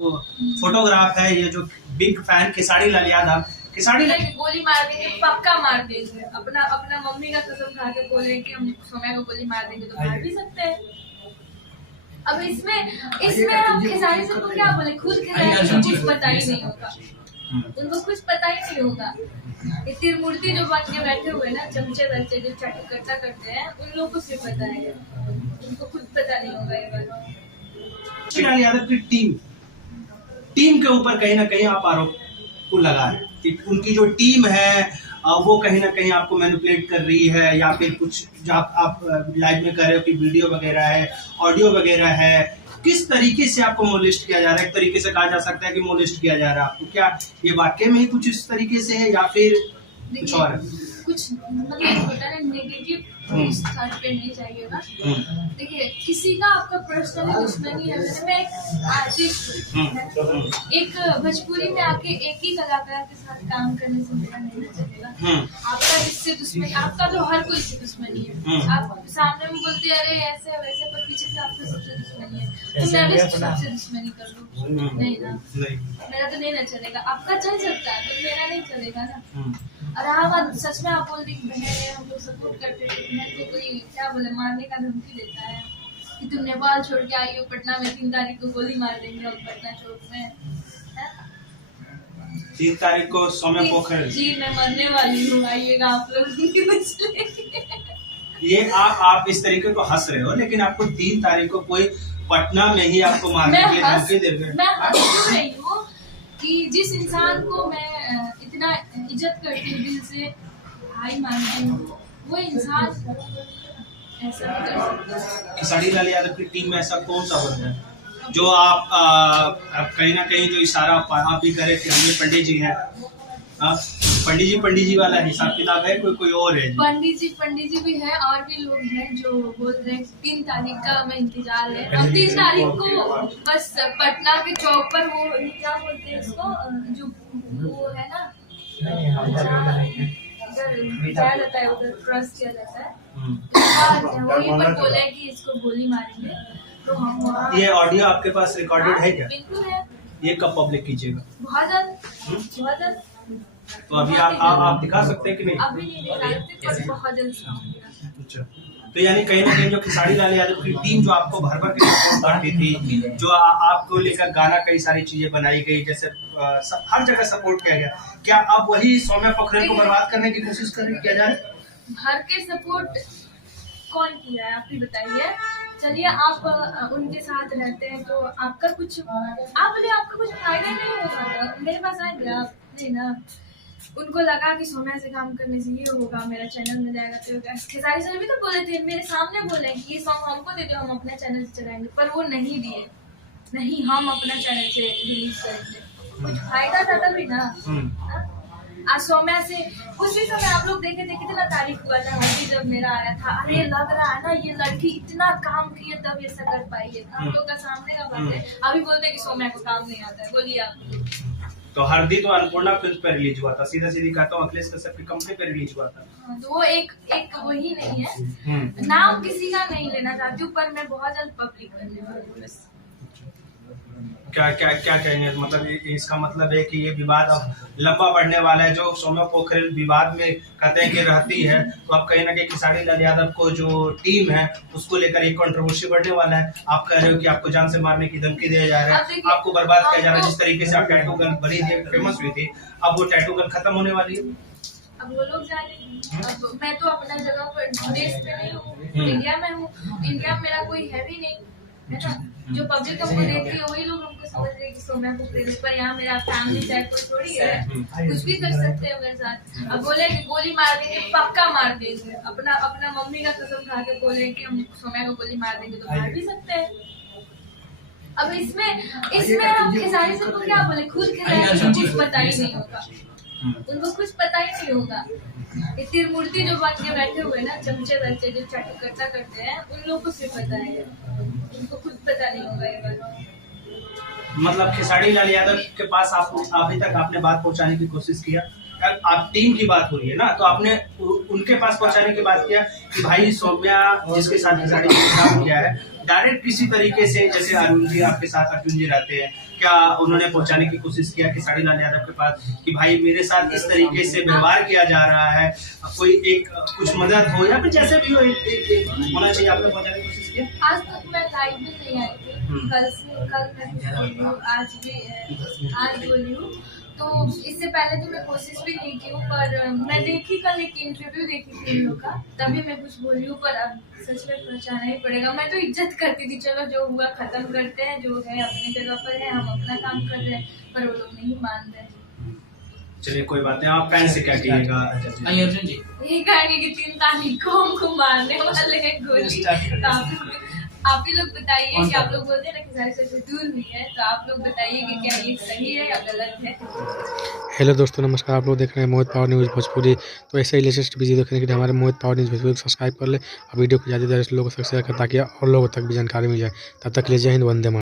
तो फोटोग्राफ है ये जो बिग फैन खेसारी लाल यादव। खेसारी लाल गोली मार देंगे, पक्का मार देंगे। अपना मम्मी का कसम खा के बोले कि हम सोम्या को गोली मार देंगे तो मार भी सकते हैं। अब इसमें हम खेसारी सर को क्या बोले, खुद खेसारी को कुछ पता ही नहीं होगा, उनको कुछ पता ही नहीं होगा। ये त्रिमूर्ति जो बन के बैठे हुए ना, चमचे बच्चे जो चाटुकर्ता करते हैं, उन लोगों को सिर्फ पता है, उनको खुद पता नहीं होगा ये बात। खेसारी यादव की टीम के ऊपर कहीं ना कहीं आप आरोप को लगा है कि उनकी जो टीम है वो कहीं ना कहीं आपको मैनिपुलेट कर रही है, या फिर कुछ जो आप लाइव में कर रहे हो कि वीडियो वगैरह है, ऑडियो वगैरह है, किस तरीके से आपको मोलिस्ट किया जा रहा है? एक तरीके से कहा जा सकता है कि मोलिस्ट किया जा रहा है आपको। क्या ये वाकई में ही कुछ इस तरीके से है या फिर कुछ और है? कुछ मतलब होता है नेगेटिव थॉट पे नहीं चाहिएगा। देखिए, किसी का आपका पर्सनल दुश्मनी है। मैं एक आर्टिस्ट हूँ, एक भोजपुरी में आके एक ही कलाकार के साथ काम करने से मेरा नहीं चलेगा। आपका जिससे दुश्मनी, आपका तो हर कोई से दुश्मनी है। आप सामने में बोलते हैं अरे ऐसे वैसे, पर पीछे से आपका सबसे दुश्मनी है, तो मैं भी सबसे दुश्मनी कर लूँ? नहीं ना, मेरा तो नहीं ना चलेगा। आपका चल सकता है पर मेरा नहीं चलेगा ना। और हाँ, सच में आप बोल दी बहन है, हम लोग सपोर्ट करते थे, बहन को कोई क्या बोले, मारने का धमकी देता है कि तुम नेपाल छोड़ के आई हो, पटना में 3 तारीख को गोली मार देंगे और पटना चौक में। 3 तारीख को सोम्या पोखर जी मैं मरने वाली हूँ, आइएगा आप लोग। ये आप इस तरीके को हंस रहे हो, लेकिन आपको 3 तारीख को कोई पटना में ही आपको मारने के लिए धमकी दे रहे हैं। मैं हंस रही हूँ कि जिस इंसान को मैं इतना इज्जत करती हूँ, दिल से भाई मानती हूँ, वो इंसान ऐसा नहीं कर सकता। खेसारी लाल यादव की टीम में ऐसा कौन सा बंदा है जो आप कहीं ना कहीं जो इशारा आप भी करे कि हमें पंडित जी है, पंडित जी वाला हिसाब किताब है, कोई और है? पंडित जी भी है, और भी लोग हैं जो बोल रहे हैं 3 तारीख का हमें इंतजार है। और 3 तारीख को बस पटना के चौक पर वो क्या बोलते हैं उसको, जो वो है ना, उधर जाता है, उधर क्रॉस किया जाता है, वही पर बोले कि इसको गोली मारेंगे, तो हम वहाँ। ये ऑडियो आपके पास रिकॉर्डेड है क्या? बिल्कुल है। ये कब पब्लिक कीजिएगा? बहुत जल्द। तो अभी आप दिखा सकते हैं कि नहीं? अभी नहीं दिखा सकते, पर बहुत जल्द। अच्छा, तो यानी कहीं ना कहीं जो खेसारी लाल यादव की टीम जो आपको भर भर के सपोर्ट करती थी, जो आपको लेकर गाना कई सारी चीजें बनाई गई, जैसे हर जगह सपोर्ट किया गया, क्या आप वही सोम्या पोखरेल को बर्बाद करने की कोशिश किया जा रहा है? भर के सपोर्ट कौन किया है आप ही बताइए। चलिए, आप उनके साथ रहते हैं तो आपका कुछ फायदा नहीं होगा। मेरे पास आएंगे आप? नहीं ना। उनको लगा कि सोम्या से काम करने से ये होगा, मेरा चैनल में जाएगा तो होगा। खेसारी सर भी तो बोले थे, मेरे सामने बोले कि ये सॉन्ग हमको दे दो, हम अपने चैनल से चलाएंगे, पर वो नहीं दिए। नहीं, हम अपना चैनल से रिलीज करेंगे। कुछ फायदा था तभी ना। आज सोम्या से उसी समय आप लोग देखे थे कितना तारीफ हुआ था, हल्दी जब मेरा आया था, अरे लग रहा है ना ये लड़की इतना काम की है तब ये ऐसा कर पाई है। हम लोग का सामने का बात है। अभी बोलते कि सोम्या को काम नहीं आता है। बोलिए आप। तो हल्दी तो अन्नपूर्णा फिल्म पे रिलीज हुआ था, सीधा सीधी कहता हूँ अखिलेश कश्यप की कंपनी पे रिलीज हुआ था। तो वो एक वही नहीं है। नाम किसी का नहीं लेना चाहती हूँ, पर मैं बहुत जल्द पब्लिक करने वाली हूँ। क्या कहेंगे? मतलब इसका मतलब है कि ये विवाद अब लंबा बढ़ने वाला है। जो सोम्या पोखरेल विवाद में कहते हैं कि रहती है, तो अब कहीं ना कहीं खेसारी लाल यादव को जो टीम है उसको लेकर एक कंट्रोवर्सी बढ़ने वाला है। आप कह रहे हो कि आपको जान से मारने की धमकी दिया जा रहा है, आपको बर्बाद किया जा रहा है। जिस तरीके से आप टैटू गन बनी थी, फेमस हुई थी, अब वो टैटू गन खत्म होने वाली है। अब वो लोग जाने। अब मैं तो अपना जगह पर देश में नहीं हूँ, इंडिया में हूँ। इंडिया में मेरा कोई है भी नहीं, है ना। जो पब्लिक हमको देखती है वही लोग हमको समझ रहे हैं कि सोम्या पोखरेल, पर यहाँ मेरा फैमिली टाइप को थोड़ी है, कुछ भी कर सकते हैं मेरे साथ। अब बोले कि गोली मार देंगे, पक्का मार देंगे। अपना मम्मी का कसम खा के बोले कि हम सोम्या को गोली मार देंगे तो मार भी सकते हैं। अब इसमें हम खेसारी सर को क्या बोले, खुद खेसारी को कुछ पता ही नहीं होगा, उनको कुछ पता ही नहीं होगा। ये त्रिमूर्ति जो बन के बैठे हुए ना, चमचे बच्चे जो चाटुकर्ता करते हैं, उन लोगों को सिर्फ पता है, उनको खुद पता नहीं होगा ये बात। मतलब खेसारी लाल यादव के पास अभी तक आपने बात पहुंचाने की कोशिश किया? आप टीम की बात हो रही है ना, तो आपने उनके पास पहुंचाने की बात किया कि भाई सोम्या जिसके साथ खेसारी ने काम किया है, डायरेक्ट किसी तरीके से, जैसे अरुण जी आपके साथ, अर्जुन जी रहते हैं, क्या उन्होंने पहुंचाने की कोशिश किया कि साड़ी लाल यादव के पास कि भाई मेरे साथ इस तरीके से व्यवहार किया जा रहा है, कोई एक कुछ मदद हो या फिर जैसे भी हो एक होना चाहिए, आपने पहुंचाने की कोशिश किया? आज तक मैं लाइव भी नहीं आई थी, कल मैं बोली हूँ, आज बोली हूँ। तो इससे पहले तो मैं कोशिश भी नहीं की हूँ, पर मैं देखी कल एक इंटरव्यू देखी थी इन लोग का, तभी मैं कुछ बोली हूँ। पर अब सच में पहुँचाना ही पड़ेगा। मैं तो इज्जत करती थी, चलो जो हुआ खत्म करते हैं, जो है अपनी जगह पर है, हम अपना काम कर रहे हैं, पर वो लोग नहीं मान रहे। चलिए कोई बात नहीं, आप फैन से क्या कहिएगा? अर्जुन जी यही कहेंगे कि 3 तारीख को हमको मारने वाले हैं गोली। तो आप ही लोग बताइए कि आप लोग बोलते हैं ना कि सारी से दूर हुई है, तो आप लोग बताइए कि क्या ये सही है या गलत है। हेलो दोस्तों, नमस्कार। आप लोग देख रहे हैं मोहित पावर न्यूज़ भोजपुरी। तो ऐसे ही लेटेस्ट वीडियो देखने के लिए हमारे मोहित पावर न्यूज़ भोजपुरी को सब्सक्राइब कर ले और वीडियो को ज़्यादा से ज़्यादा लोगों तक शेयर कर ताकि और लोगों तक भी जानकारी मिल जाए। तब तक के लिए जय हिंद, वंदे मातरम।